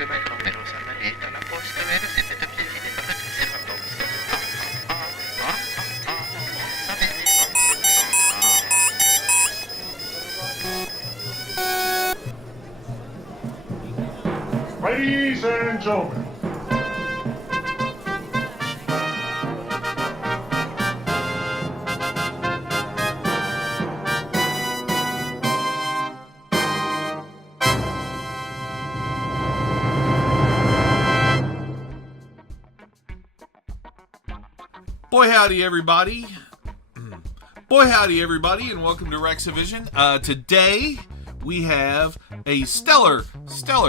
Bebek numero salmanetta la posta vera se per piedi per la terza tosta. Ladies and gentlemen, Boy, howdy, everybody, and welcome to Rexivision. Today, we have a stellar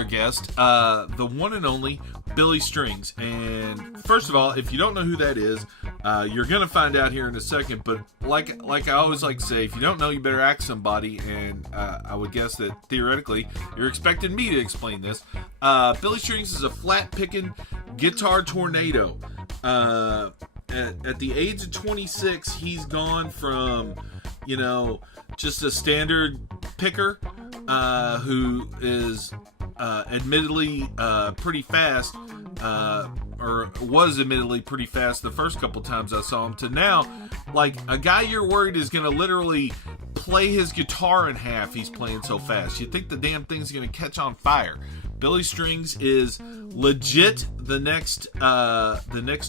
guest, the one and only Billy Strings. And first of all, if you don't know who that is, you're going to find out here in a second. But like I always like to say, if you don't know, you better ask somebody. And I would guess that theoretically, you're expecting me to explain this. Billy Strings is a flat-picking guitar tornado. At the age of 26, he's gone from, just a standard picker who is admittedly pretty fast, or was admittedly pretty fast the first couple times I saw him, to now, like, a guy you're worried is going to literally play his guitar in half. He's playing so fast. You think the damn thing's going to catch on fire. Billy Strings is legit the next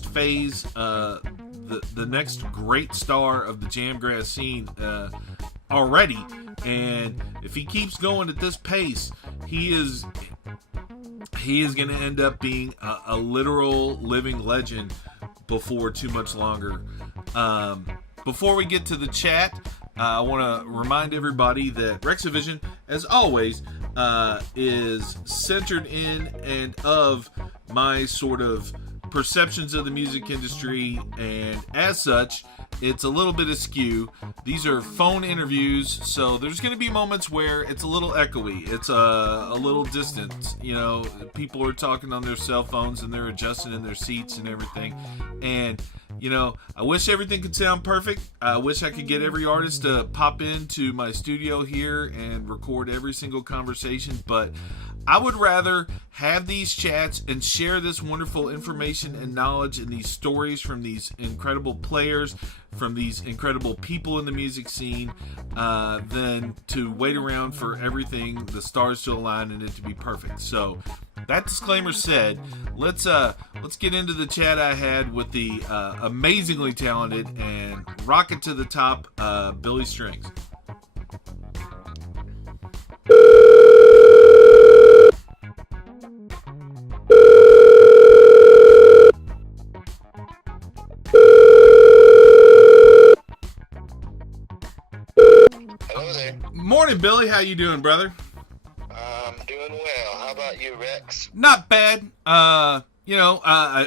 phase, the next great star of the jamgrass scene already. And if he keeps going at this pace, he is going to end up being a literal living legend before too much longer. Before we get to the chat, I want to remind everybody that Rexivision, as always, is centered in and of my sort of perceptions of the music industry, and as such, it's a little bit askew. These are phone interviews, so there's going to be moments where it's a little echoey. It's a little distant. People are talking on their cell phones and they're adjusting in their seats and everything. And I wish everything could sound perfect. I wish I could get every artist to pop into my studio here and record every single conversation, but I would rather have these chats and share this wonderful information and knowledge and these stories from these incredible players, from these incredible people in the music scene, than to wait around for everything, the stars to align, and it to be perfect. So, that disclaimer said, let's get into the chat I had with the amazingly talented and rocket to the top Billy Strings. Hello there. Morning, Billy. How you doing, brother? I'm doing well. How about you, Rex? Not bad. I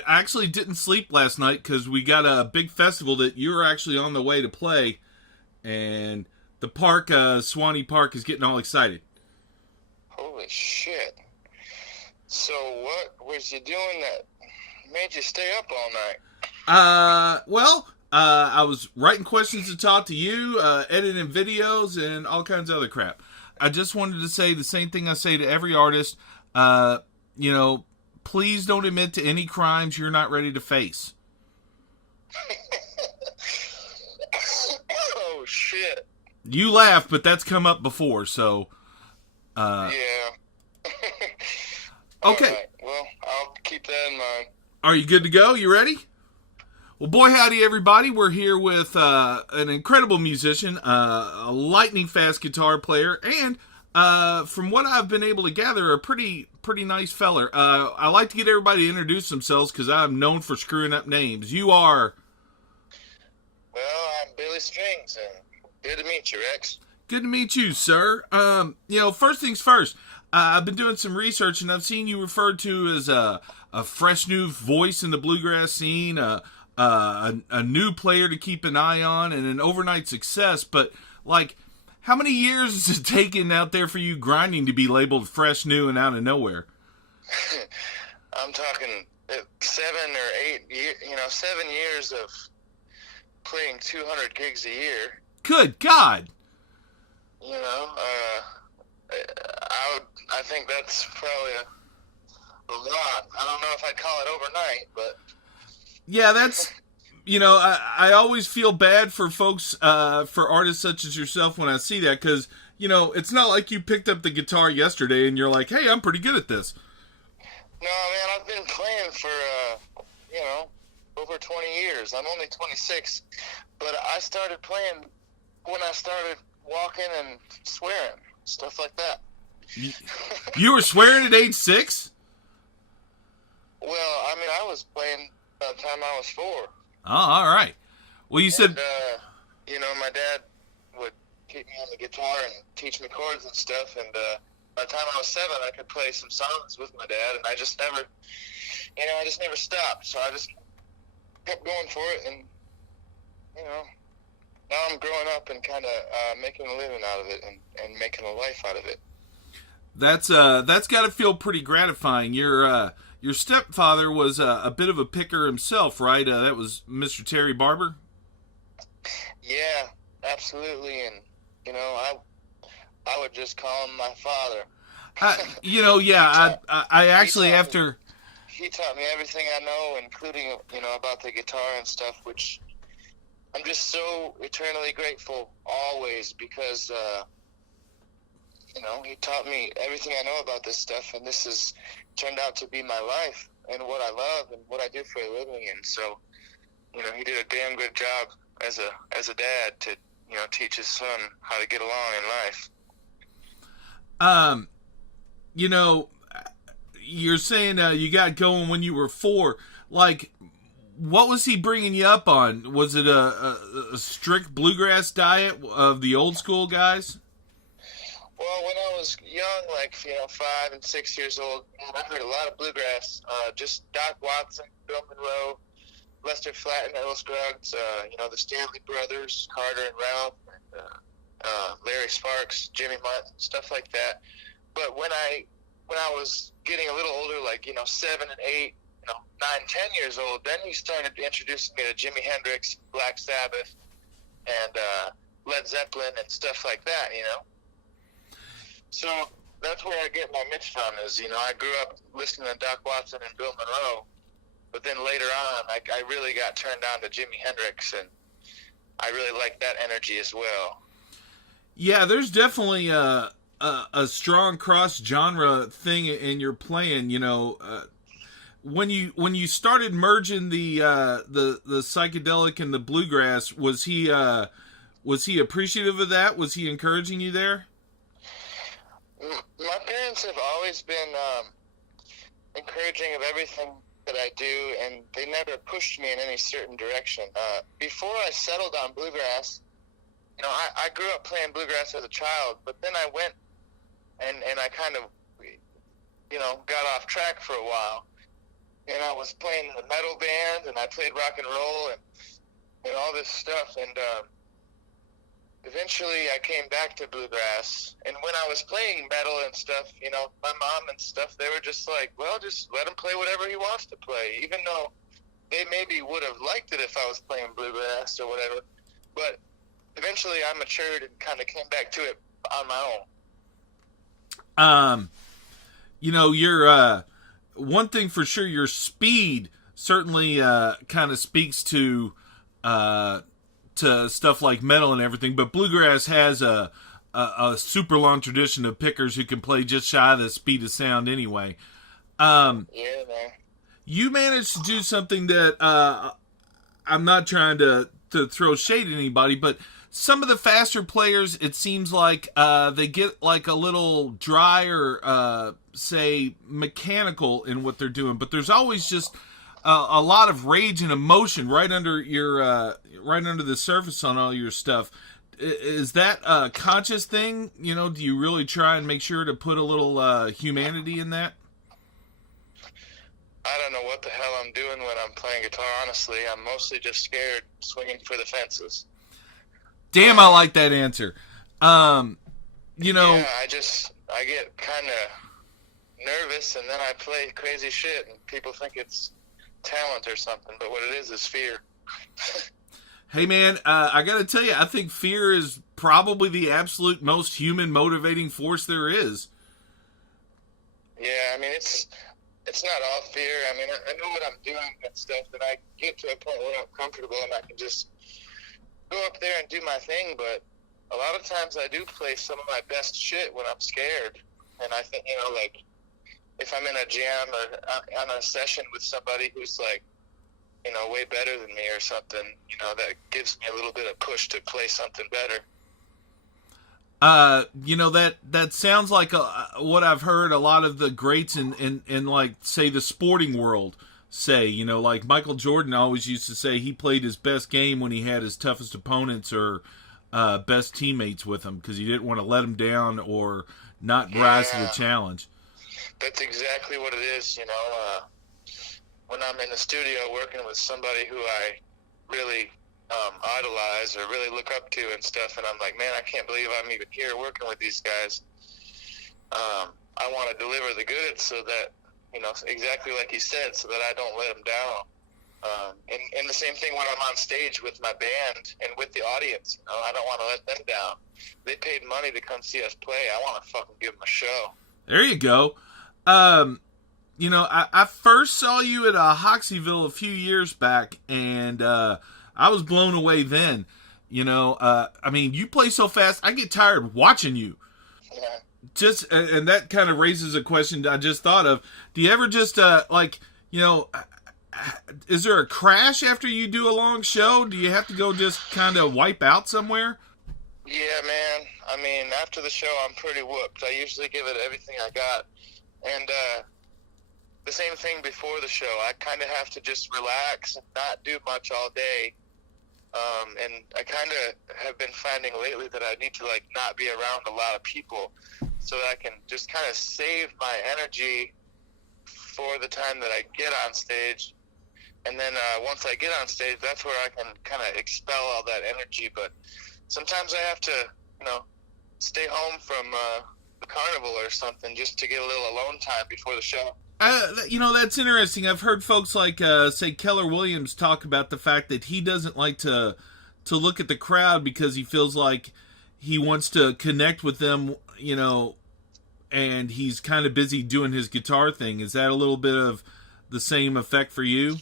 actually didn't sleep last night because we got a big festival that you're actually on the way to play, and the park, Swanee Park, is getting all excited. Holy shit. So what was you doing that made you stay up all night? I was writing questions to talk to you, editing videos, and all kinds of other crap. I just wanted to say the same thing I say to every artist. Please don't admit to any crimes you're not ready to face. Oh, shit. You laugh, but that's come up before, so... Yeah. Okay. Right. Well, I'll keep that in mind. Are you good to go? You ready? Well, boy, howdy, everybody. We're here with an incredible musician, a lightning-fast guitar player, and from what I've been able to gather, a pretty nice feller. I like to get everybody to introduce themselves because I'm known for screwing up names. You are... Well, I'm Billy Strings, and good to meet you, Rex. Good to meet you, sir. First things first, I've been doing some research, and I've seen you referred to as a fresh new voice in the bluegrass scene, a new player to keep an eye on, and an overnight success. But, how many years has it taken out there for you grinding to be labeled fresh, new, and out of nowhere? I'm talking 7 or 8 years, 7 years of playing 200 gigs a year. Good God! I think that's probably a lot. I don't know if I'd call it overnight, but Yeah, that's, I always feel bad for folks, for artists such as yourself when I see that, because, it's not like you picked up the guitar yesterday and you're like, hey, I'm pretty good at this. no, man, I've been playing for, over 20 years. I'm only 26, but I started playing when I started walking and swearing, stuff like that. You were swearing at age 6? Well, I mean, I was playing by the time I was 4. Oh, all right. Well, you said... My dad would keep me on the guitar and teach me chords and stuff, and by the time I was 7, I could play some songs with my dad, and I just never stopped, so I just kept going for it, and, now I'm growing up and kind of making a living out of it and making a life out of it. That's got to feel pretty gratifying. Your stepfather was a bit of a picker himself, right? That was Mr. Terry Barber? Yeah, absolutely, and, I would just call him my father. I actually, after... He taught me everything I know, including, about the guitar and stuff, which I'm just so eternally grateful always because, he taught me everything I know about this stuff, and this has turned out to be my life and what I love and what I do for a living. And so, he did a damn good job as a dad to, teach his son how to get along in life. You're saying you got going when you were 4. Like, what was he bringing you up on? Was it a strict bluegrass diet of the old school guys? Well, when I was young, 5 and 6 years old, I heard a lot of bluegrass. Just Doc Watson, Bill Monroe, Lester Flatt and Earl Scruggs, the Stanley Brothers, Carter and Ralph, and, Larry Sparks, Jimmy Martin, stuff like that. But when I was getting a little older, 7 and 8, 9, 10 years old, then he started introducing me to Jimi Hendrix, Black Sabbath, and Led Zeppelin and stuff like that, So that's where I get my mix from is, I grew up listening to Doc Watson and Bill Monroe, but then later on, I really got turned on to Jimi Hendrix, and I really like that energy as well. Yeah, there's definitely a strong cross-genre thing in your playing, when you started merging the psychedelic and the bluegrass, was he appreciative of that? Was he encouraging you there? My parents have always been encouraging of everything that I do, and they never pushed me in any certain direction. Before I settled on bluegrass, I grew up playing bluegrass as a child, but then I went and I kind of, got off track for a while. And I was playing in a metal band, and I played rock and roll and all this stuff. And eventually I came back to bluegrass. And when I was playing metal and stuff, my mom and stuff, they were just like, well, just let him play whatever he wants to play, even though they maybe would have liked it if I was playing bluegrass or whatever. But eventually I matured and kind of came back to it on my own. You're one thing for sure, your speed certainly kind of speaks to stuff like metal and everything, but bluegrass has a super long tradition of pickers who can play just shy of the speed of sound anyway. Yeah, man. You managed to do something that I'm not trying to throw shade at anybody, but some of the faster players, it seems like they get like a little dry or say mechanical in what they're doing, but there's always just a lot of rage and emotion right under the surface on all your stuff. Is that a conscious thing? Do you really try and make sure to put a little humanity in that? I don't know what the hell I'm doing when I'm playing guitar, honestly. I'm mostly just scared, swinging for the fences. Damn, I like that answer. Yeah, I get kind of nervous, and then I play crazy shit, and people think it's talent or something, but what it is fear. Hey, man, I got to tell you, I think fear is probably the absolute most human motivating force there is. Yeah, I mean, it's it's not all fear. I mean, I know what I'm doing and stuff, and I get to a point where I'm comfortable and I can just go up there and do my thing. But a lot of times I do play some of my best shit when I'm scared. And I think, you know, like, if I'm in a jam or on a session with somebody who's, like, you know, way better than me or something, you know, that gives me a little bit of push to play something better. You know, that sounds like what I've heard a lot of the greats in like, say, the sporting world say. You know, like Michael Jordan always used to say he played his best game when he had his toughest opponents or best teammates with him, because he didn't want to let them down or not rise to the challenge. That's exactly what it is, you know. When I'm in the studio working with somebody who I really idolize or really look up to and stuff, and I'm like, man, I can't believe I'm even here working with these guys. I want to deliver the goods so that, you know, exactly like you said, so that I don't let them down. And the same thing when I'm on stage with my band and with the audience, you know, I don't want to let them down. They paid money to come see us play. I want to fucking give them a show. There you go. You know, I first saw you at Hoxeyville a few years back, and I was blown away then. You know, I mean, you play so fast, I get tired watching you. Yeah. And that kind of raises a question I just thought of. Do you ever just, like, you know, is there a crash after you do a long show? Do you have to go just kind of wipe out somewhere? Yeah, man. I mean, after the show, I'm pretty whooped. I usually give it everything I got. And the same thing before the show. I kind of have to just relax and not do much all day. And I kind of have been finding lately that I need to, like, not be around a lot of people so that I can just kind of save my energy for the time that I get on stage. And then once I get on stage, that's where I can kind of expel all that energy. But sometimes I have to, you know, stay home from the carnival or something just to get a little alone time before the show. You know, that's interesting. I've heard folks like, say, Keller Williams talk about the fact that he doesn't like to look at the crowd because he feels like he wants to connect with them, you know, and he's kind of busy doing his guitar thing. Is that a little bit of the same effect for you?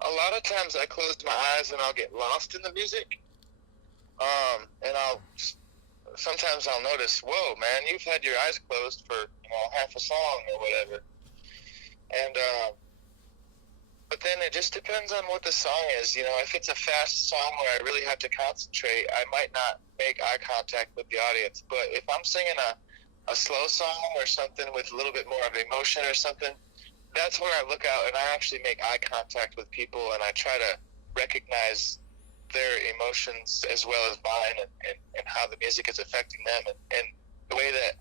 A lot of times I close my eyes and I'll get lost in the music. And sometimes I'll notice, whoa, man, you've had your eyes closed for, you know, half a song or whatever. And, but then it just depends on what the song is. You know, if it's a fast song where I really have to concentrate, I might not make eye contact with the audience. But if I'm singing a slow song or something with a little bit more of emotion or something, that's where I look out and I actually make eye contact with people and I try to recognize their emotions as well as mine and how the music is affecting them and the way that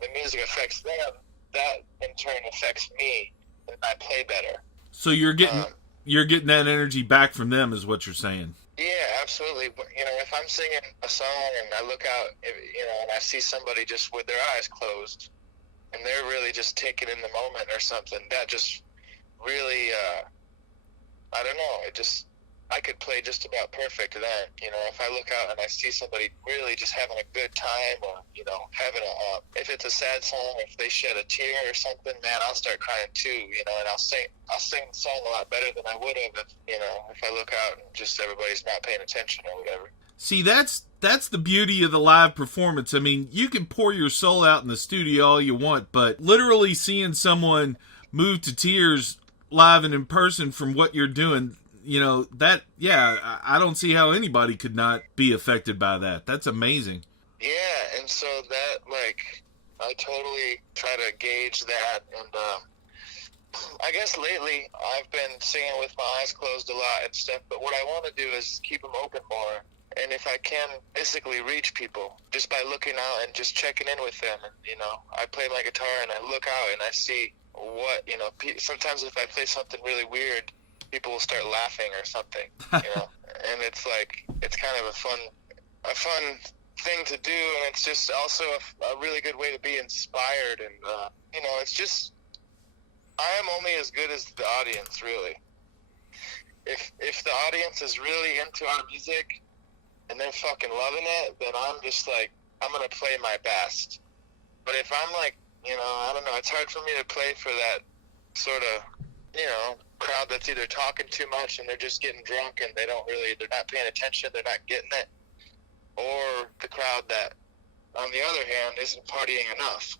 the music affects them, that in turn affects me and I play better. So you're getting that energy back from them is what you're saying. Yeah, absolutely. But, you know, if I'm singing a song and I look out, you know, and I see somebody just with their eyes closed and they're really just taking in the moment or something, that just really, I don't know, I could play just about perfect then. You know, if I look out and I see somebody really just having a good time or, you know, having if it's a sad song, if they shed a tear or something, man, I'll start crying too, you know, and I'll sing the song a lot better than I would have if, you know, if I look out and just everybody's not paying attention or whatever. See, that's the beauty of the live performance. I mean, you can pour your soul out in the studio all you want, but literally seeing someone move to tears live and in person from what you're doing, you know, that, yeah, I don't see how anybody could not be affected by that. That's amazing. Yeah, and so that, like, I totally try to gauge that, and I guess lately I've been singing with my eyes closed a lot and stuff, but what I want to do is keep them open more, and if I can physically reach people just by looking out and just checking in with them, and, you know, I play my guitar and I look out and I see what, you know, sometimes if I play something really weird, people will start laughing or something, you know, and it's like, it's kind of a fun thing to do, and it's just also a really good way to be inspired, and, you know, it's just, I am only as good as the audience, really. If the audience is really into our music, and they're fucking loving it, then I'm just like, I'm going to play my best. But if I'm like You know, I don't know. It's hard for me to play for that sort of, crowd that's either talking too much and they're just getting drunk and they're not paying attention, they're not getting it, or the crowd that, on the other hand, isn't partying enough.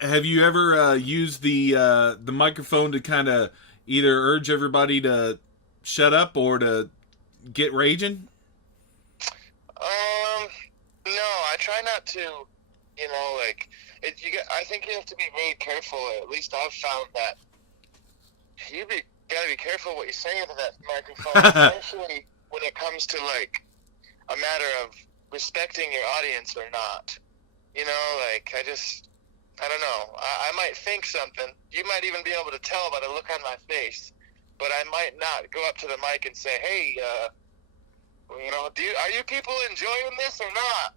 Have you ever used the microphone to kind of either urge everybody to shut up or to get raging? No, I try not to. I think you have to be very careful. At least I've found that gotta be careful what you say into that microphone, especially when it comes to like a matter of respecting your audience or not. I don't know. I might think something. You might even be able to tell by the look on my face, but I might not go up to the mic and say, "Hey, are you people enjoying this or not?"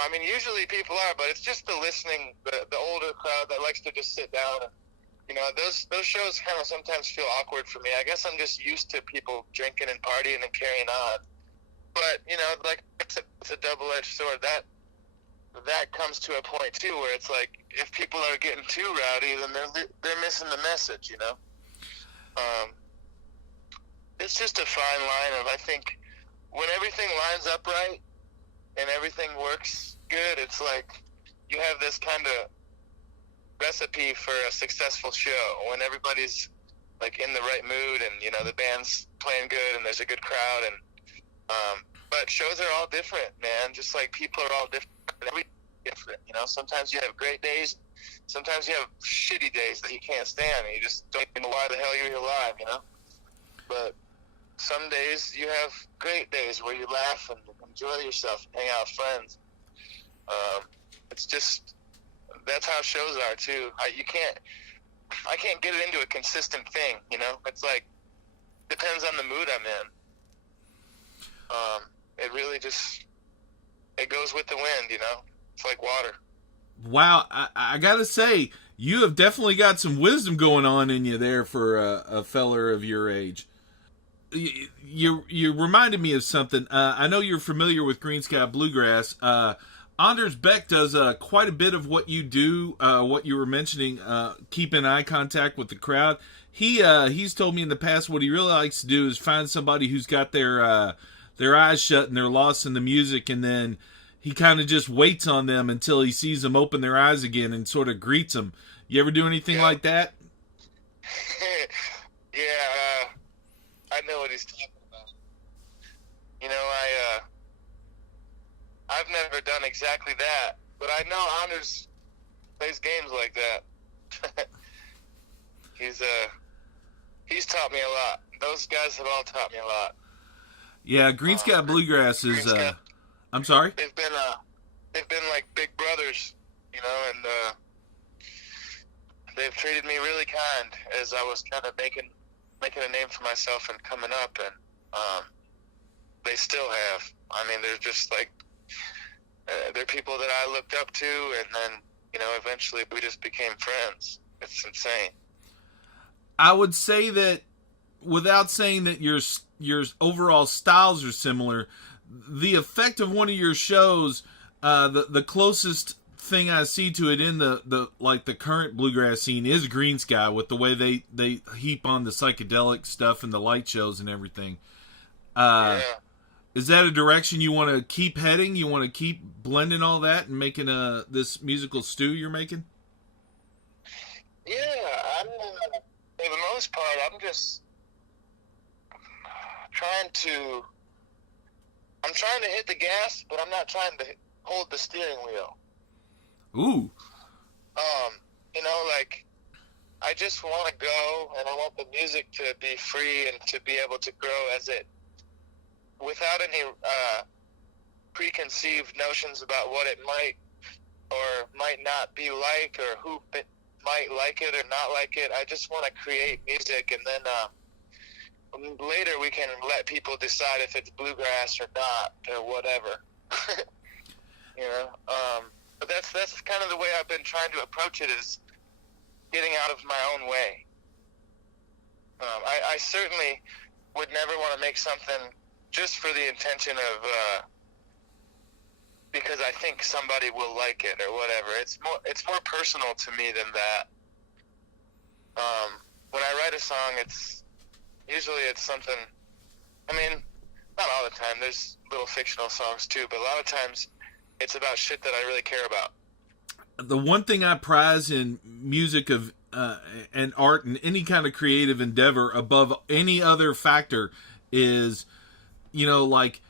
I mean, usually people are, but it's just the older crowd that likes to just sit down. And, those shows kind of sometimes feel awkward for me. I guess I'm just used to people drinking and partying and carrying on. But, it's a double-edged sword. That comes to a point, too, where it's like, if people are getting too rowdy, then they're missing the message, It's just a fine line of, I think, when everything lines up right and everything works good, it's like you have this kind of recipe for a successful show when everybody's like in the right mood and the band's playing good and there's a good crowd but shows are all different, man. Just like people are all different. Different. Sometimes you have great days, sometimes you have shitty days that you can't stand and you just don't even know why the hell you're alive, But some days you have great days where you laugh and enjoy yourself and hang out with friends. It's just, that's how shows are too. I can't get it into a consistent thing, It's like, depends on the mood I'm in. It really just, it goes with the wind, It's like water. Wow, I gotta say, you have definitely got some wisdom going on in you there for a feller of your age. You reminded me of something. I know you're familiar with Green Sky Bluegrass. Anders Beck does quite a bit of what you do, what you were mentioning, keeping eye contact with the crowd. He's told me in the past what he really likes to do is find somebody who's got their eyes shut and they're lost in the music, and then he kind of just waits on them until he sees them open their eyes again and sort of greets them. You ever do anything like that? Yeah, I know what he's talking about. I've never done exactly that, but I know Anders plays games like that. He's taught me a lot. Those guys have all taught me a lot. Yeah, Green Sky Bluegrass is. I'm sorry. They've been like big brothers, and they've treated me really kind as I was kind of making a name for myself and coming up, and they still have. I mean, they're just like they're people that I looked up to, and then eventually we just became friends. It's insane. I would say that, without saying that your overall styles are similar, the effect of one of your shows, the closest thing I see to it in the current bluegrass scene is Green Sky, with the way they heap on the psychedelic stuff and the light shows and everything. Yeah. Is that a direction you want to keep heading? You want to keep blending all that and making this musical stew you're making? Yeah, for the most part, I'm just trying to hit the gas, but I'm not trying to hold the steering wheel. Ooh. I just want to go, and I want the music to be free and to be able to grow without any preconceived notions about what it might or might not be like, or who might like it or not like it. I just want to create music, and then later we can let people decide if it's bluegrass or not or whatever. But that's kind of the way I've been trying to approach it, is getting out of my own way. I certainly would never want to make something just for the intention of because I think somebody will like it or whatever. It's more personal to me than that. When I write a song, it's something. I mean, not all the time. There's little fictional songs too, but a lot of times it's about shit that I really care about. The one thing I prize in music of and art and any kind of creative endeavor above any other factor is, like,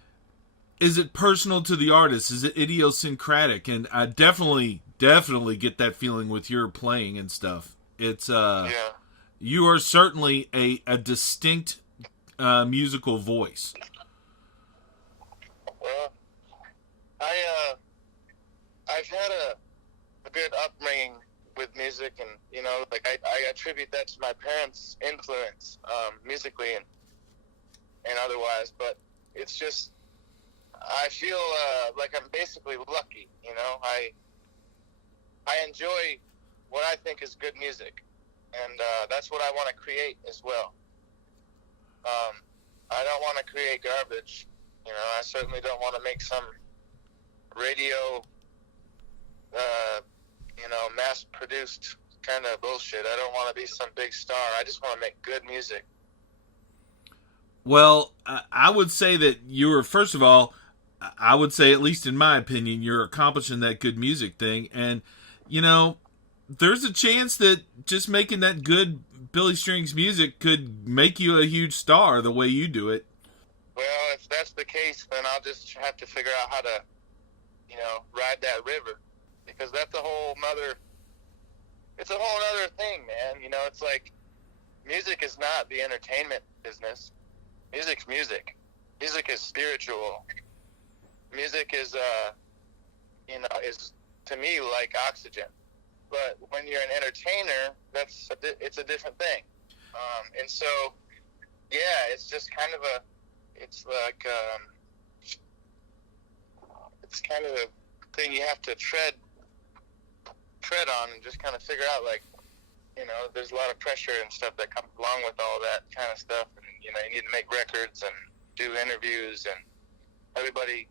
is it personal to the artist? Is it idiosyncratic? And I definitely get that feeling with your playing and stuff. It's you are certainly a distinct musical voice. Well, I've had a good upbringing with music, and I attribute that to my parents' influence musically and otherwise. But it's just I feel like I'm basically lucky. I enjoy what I think is good music, and that's what I want to create as well. I don't want to create garbage. I certainly don't want to make some radio, mass-produced kind of bullshit. I don't want to be some big star. I just want to make good music. Well, I would say that you're, first of all, I would say, at least in my opinion, you're accomplishing that good music thing. And, there's a chance that just making that good Billy Strings music could make you a huge star the way you do it. Well, if that's the case, then I'll just have to figure out how to, ride that river. Because that's a whole nother thing, man. It's like, music is not the entertainment business. Music's music. Music is spiritual. Music is, is to me like oxygen. But when you're an entertainer, it's a different thing. And so, yeah, it's just kind of it's kind of a thing you have to tread on and just kind of figure out, like, there's a lot of pressure and stuff that comes along with all that kind of stuff. And, you need to make records and do interviews, and everybody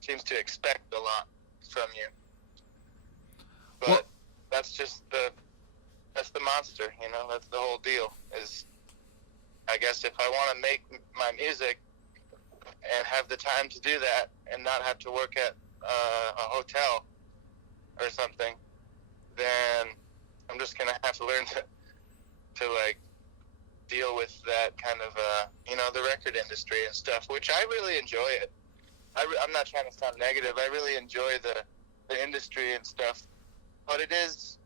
seems to expect a lot from you. But that's just that's the monster, that's the whole deal. Is, I guess, if I want to make my music and have the time to do that and not have to work at a hotel or something, then I'm just going to have to learn to like deal with that kind of, the record industry and stuff, which I really enjoy it. I'm not trying to sound negative. I really enjoy the industry and stuff, but it is,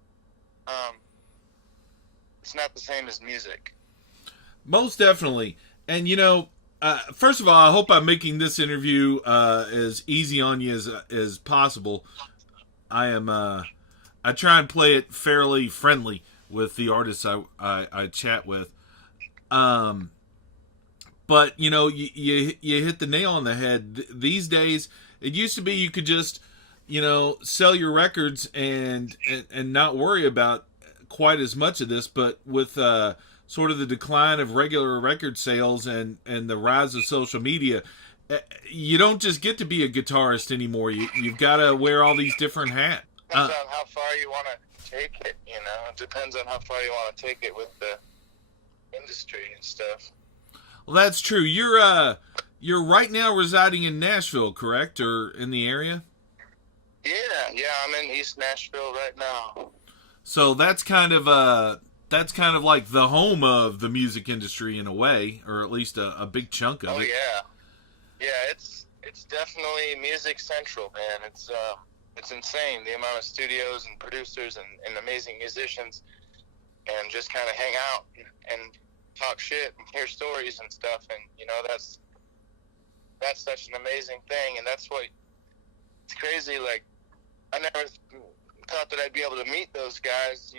it's not the same as music. Most definitely. And, first of all, I hope I'm making this interview as easy on you as possible. I try and play it fairly friendly with the artists I chat with. But, you hit the nail on the head. These days, it used to be you could just, sell your records and not worry about quite as much of this. But with sort of the decline of regular record sales and the rise of social media, you don't just get to be a guitarist anymore. You've got to wear all these different hats. Depends on how far you want to take it, It depends on how far you want to take it with the industry and stuff. Well, that's true. You're right now residing in Nashville, correct? Or in the area? Yeah, I'm in East Nashville right now. So that's kind of like the home of the music industry in a way, or at least a big chunk of it. Oh yeah, it's definitely music central, man. It's insane the amount of studios and producers and amazing musicians, and just kind of hang out and talk shit and hear stories and stuff, and that's such an amazing thing, and that's what it's crazy. Like, I never thought that I'd be able to meet those guys,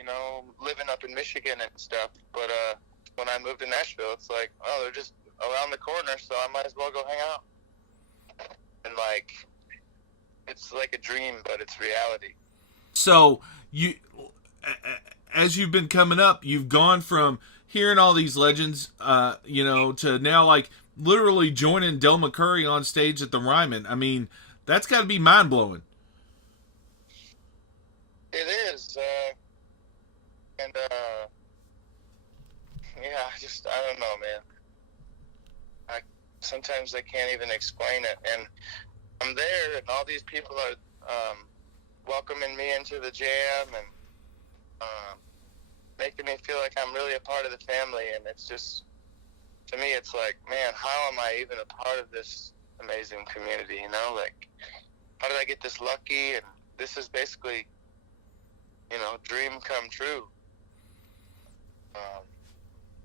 living up in Michigan and stuff, but when I moved to Nashville, it's like, oh, they're just around the corner, so I might as well go hang out. And like, it's like a dream, but it's reality. So you, as you've been coming up, you've gone from hearing all these legends, to now, like, literally joining Del McCoury on stage at the Ryman. I mean, That's got to be mind blowing. It is, and yeah, I don't know, man. Sometimes I can't even explain it, and I'm there, and all these people are welcoming me into the jam and making me feel like I'm really a part of the family. And it's just, to me, it's like, man, how am I even a part of this amazing community? You know, like, how did I get this lucky? And this is basically, you know, dream come true.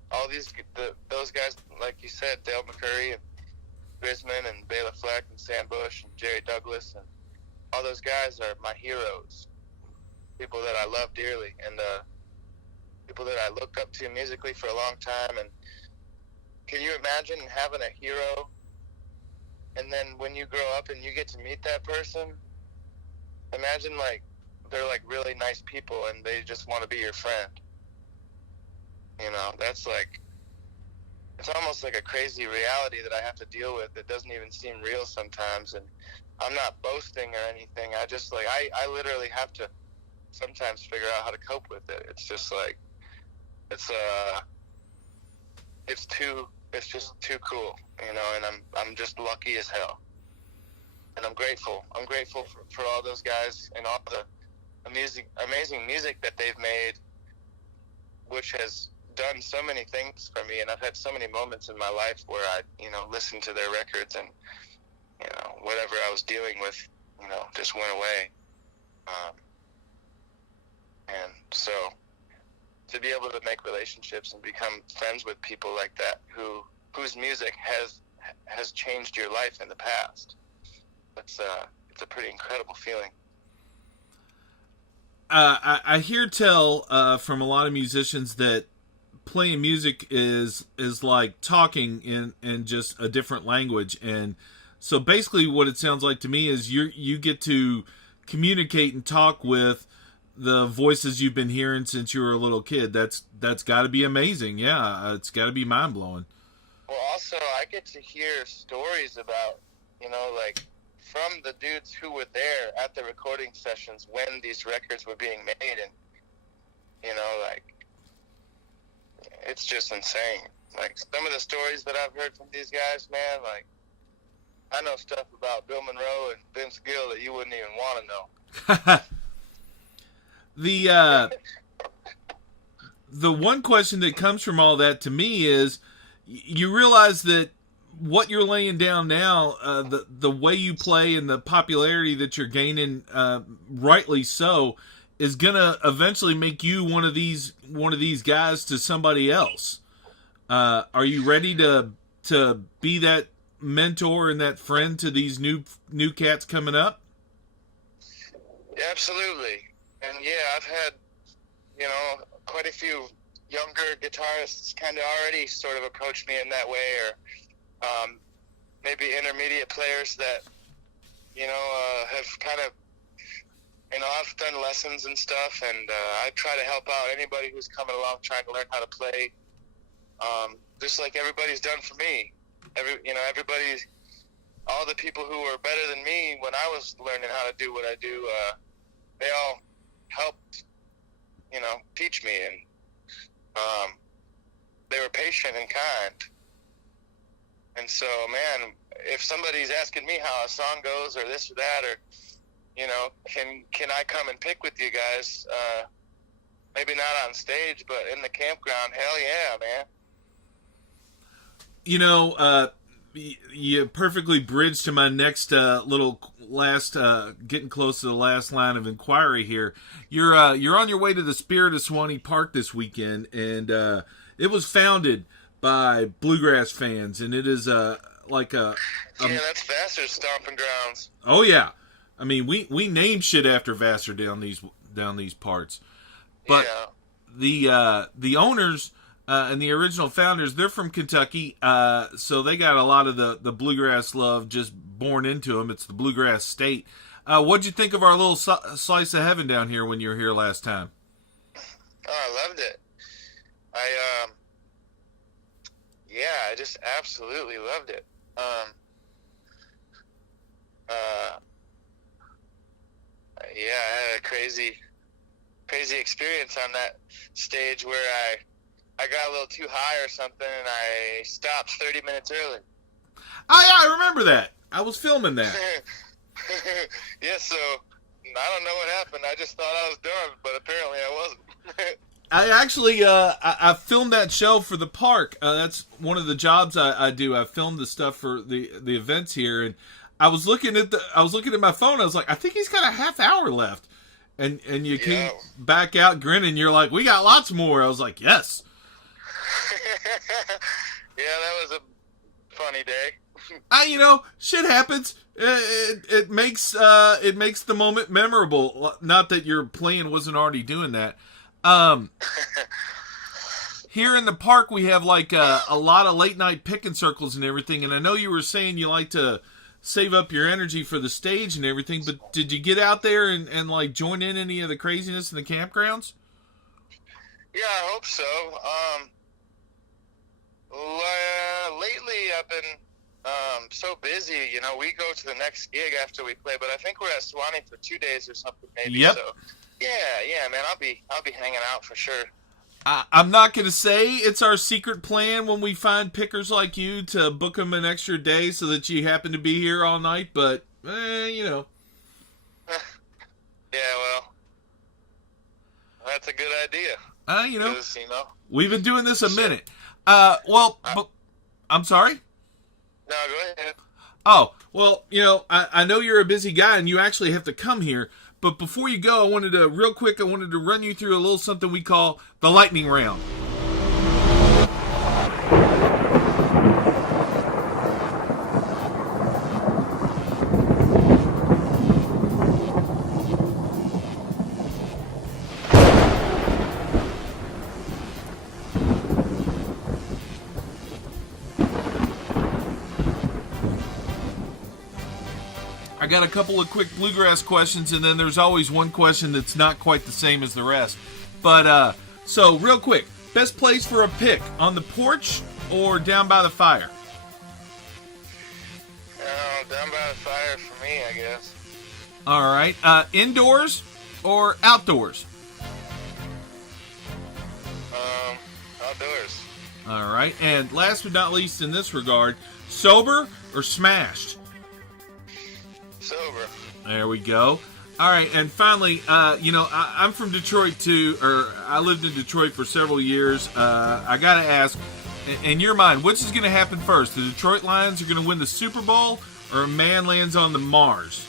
All those guys, like you said, Dale McCurry and Grisman and Bela Fleck and Sam Bush and Jerry Douglas, and all those guys are my heroes. People that I love dearly, and people that I look up to musically for a long time. And can you imagine having a hero, and then when you grow up and you get to meet that person, imagine like they're like really nice people and they just want to be your friend. You know, that's like, it's almost like a crazy reality that I have to deal with. It doesn't even seem real sometimes, and I'm not boasting or anything. I just like, I literally have to sometimes figure out how to cope with it. It's just like, it's just too cool, you know, and I'm just lucky as hell. And I'm grateful for all those guys and all the amazing music that they've made, which has done so many things for me. And I've had so many moments in my life where I, you know, listened to their records, and, you know, whatever I was dealing with, you know, just went away. And so to be able to make relationships and become friends with people like that whose music has changed your life in the past, it's a pretty incredible feeling. I hear tell from a lot of musicians that playing music is like talking in just a different language. And so basically what it sounds like to me is you get to communicate and talk with the voices you've been hearing since you were a little kid. That's got to be amazing. Yeah, it's got to be mind blowing. Well, also I get to hear stories about, you know, like from the dudes who were there at the recording sessions when these records were being made, and, you know, like, it's just insane. Like, some of the stories that I've heard from these guys, man, like, I know stuff about Bill Monroe and Vince Gill that you wouldn't even want to know. The one question that comes from all that to me is, you realize that what you're laying down now, the way you play and the popularity that you're gaining, rightly so, is gonna eventually make you one of these guys to somebody else. Are you ready to be that mentor and that friend to these new cats coming up? Yeah, absolutely. And yeah, I've had, you know, quite a few younger guitarists kind of already sort of approach me in that way, or maybe intermediate players that, you know, have kind of, you know, I've done lessons and stuff, and I try to help out anybody who's coming along trying to learn how to play, just like everybody's done for me. Everybody's, all the people who were better than me when I was learning how to do what I do, they all helped, you know, teach me, and they were patient and kind. And so, man, if somebody's asking me how a song goes or this or that, or, you know, can I come and pick with you guys? Maybe not on stage, but in the campground, hell yeah, man. You know, you perfectly bridged to my next little last, getting close to the last line of inquiry here. You're on your way to the Spirit of Swanee Park this weekend, and it was founded by bluegrass fans, and it is like a yeah, that's Vassar's stomping grounds. Oh yeah, I mean we name shit after Vassar down these parts, but yeah. The owners and the original founders, they're from Kentucky, so they got a lot of the bluegrass love just born into them. It's the bluegrass state. What'd you think of our little slice of heaven down here when you were here last time? Oh, I loved it. I just absolutely loved it. I had a crazy experience on that stage where I got a little too high or something, and I stopped 30 minutes early. Oh, yeah, I remember that. I was filming that. Yeah, so I don't know what happened. I just thought I was done, but apparently I wasn't. I actually, I filmed that show for the park. That's one of the jobs I do. I filmed the stuff for the events here, and I was looking at my phone. I was like, I think he's got a half hour left, and you came back out grinning. You're like, we got lots more. I was like, yes. Yeah, that was a funny day. Shit happens. It makes the moment memorable. Not that your plan wasn't already doing that. Here in the park, we have like a lot of late night picking circles and everything. And I know you were saying you like to save up your energy for the stage and everything. But did you get out there and like join in any of the craziness in the campgrounds? Yeah, I hope so. Lately I've been so busy. We go to the next gig after we play, but I think we're at Swanee for 2 days or something maybe. Yep. So yeah, man, I'll be hanging out for sure. I'm not going to say it's our secret plan when we find pickers like you to book them an extra day so that you happen to be here all night, but, Yeah, well, that's a good idea. 'Cause, we've been doing this a minute. I'm sorry? No, go ahead. Oh, well, I know you're a busy guy and you actually have to come here. But before you go, I wanted to run you through a little something we call the lightning round. I got a couple of quick bluegrass questions, and then there's always one question that's not quite the same as the rest. But, so real quick, best place for a pick, on the porch or down by the fire? Down by the fire for me, I guess. All right. Indoors or outdoors? Outdoors. All right. And last but not least in this regard, sober or smashed? Sober. There we go. All right, and finally, I'm from Detroit too, or I lived in Detroit for several years. I got to ask, in your mind, which is going to happen first? The Detroit Lions are going to win the Super Bowl, or a man lands on the Mars?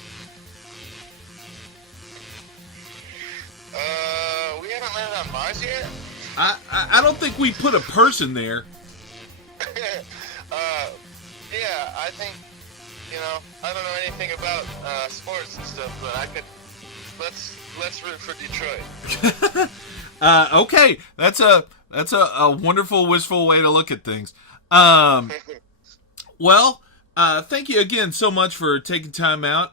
We haven't landed on Mars yet? I don't think we put a person there. Yeah, I think, I don't know anything about sports and stuff, but I could, let's root for Detroit. Okay, that's a wonderful, wishful way to look at things. Well, thank you again so much for taking time out.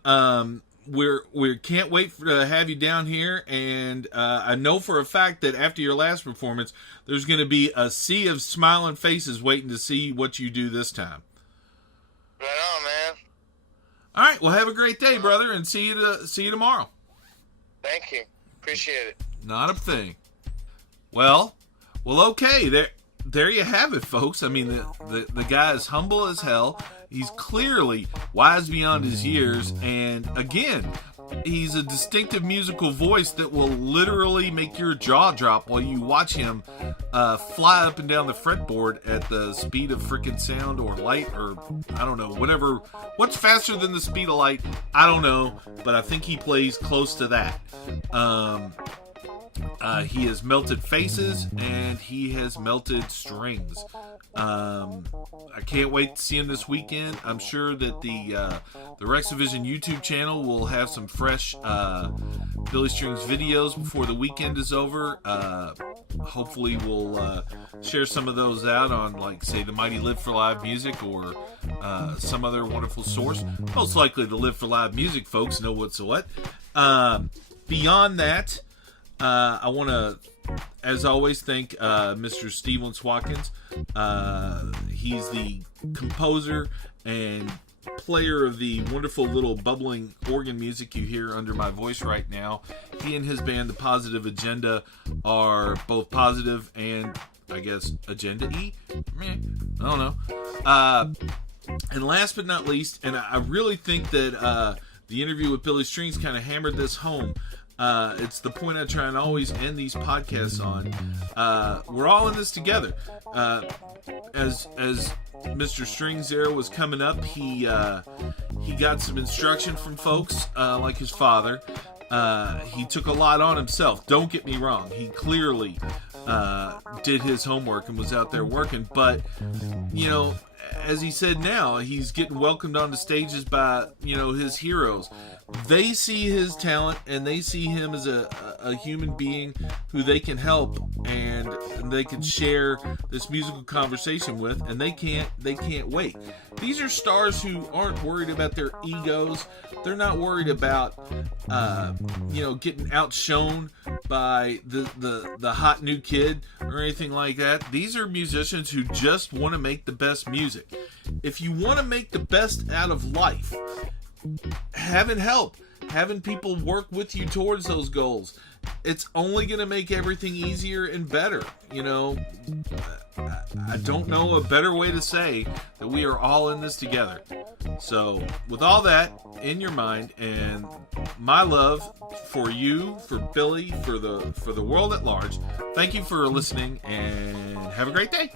We can't wait to have you down here, and I know for a fact that after your last performance, there's going to be a sea of smiling faces waiting to see what you do this time. Right on, man. All right, well, have a great day, brother, and see you tomorrow. Thank you. Appreciate it. Not a thing. Well, okay. There you have it, folks. I mean, the guy is humble as hell. He's clearly wise beyond his years, and again, he's a distinctive musical voice that will literally make your jaw drop while you watch him fly up and down the fretboard at the speed of freaking sound or light, or I don't know, whatever. What's faster than the speed of light? I don't know, but I think he plays close to that. He has melted faces and he has melted strings. I can't wait to see him this weekend. I'm sure that the Rexivision YouTube channel will have some fresh Billy Strings videos before the weekend is over. Hopefully we'll share some of those out on, like, say, the Mighty Live for Live Music or some other wonderful source. Most likely the Live for Live Music folks know what's what. Beyond that, I want to, as always, thank Mr. Steven Swatkins. He's the composer and player of the wonderful little bubbling organ music you hear under my voice right now. He and his band, The Positive Agenda, are both positive and, I guess, agenda-y? I don't know. And last but not least, and I really think that the interview with Billy Strings kind of hammered this home. It's the point I try and always end these podcasts on. We're all in this together. As Mr. Strings there was coming up, he got some instruction from folks like his father. He took a lot on himself. Don't get me wrong. He clearly did his homework and was out there working. But, you know, as he said now, he's getting welcomed onto stages by, you know, his heroes. They see his talent and they see him as a human being who they can help and they can share this musical conversation with, and they can't wait. These are stars who aren't worried about their egos. They're not worried about getting outshone by the hot new kid or anything like that. These are musicians who just want to make the best music. If you want to make the best out of life, having help, having people work with you towards those goals, it's only going to make everything easier and better. You know, I don't know a better way to say that we are all in this together. So with all that in your mind and my love for you, for Billy, for the world at large, thank you for listening and have a great day.